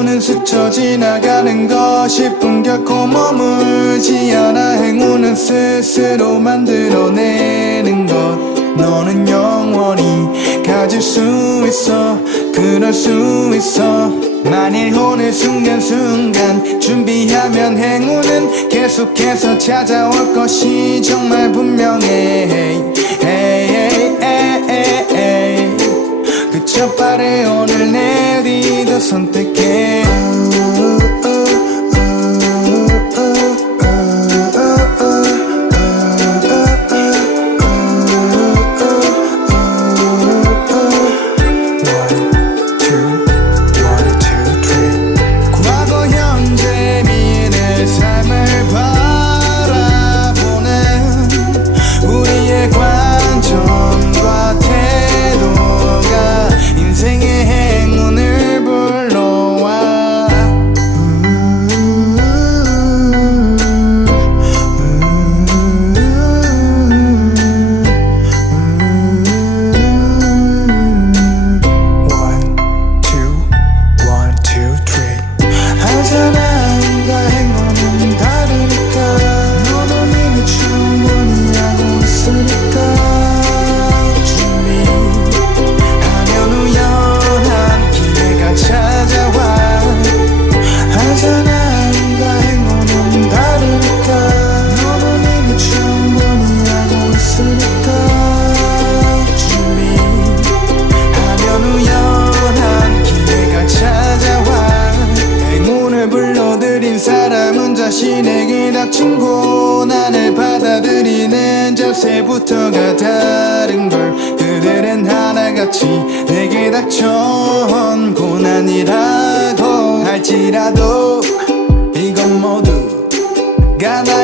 행운은 스쳐 지나가는 것이 뿐 결코 머물지 않아. 행운은 스스로 만들어내는 것. 너는 영원히 가질 수 있어. 그럴 수 있어. 만일 오늘 순간순간 준비하면 행운은 계속해서 찾아올 것이 정말 분명해. Hey, hey, hey, hey, hey. 그 첫발에 오 자신에게 닥친 고난을 받아들이는 자세부터가 다른 걸 그들은 하나같이 내게 닥쳐온 고난이라고 할지라도 이건 모두가 나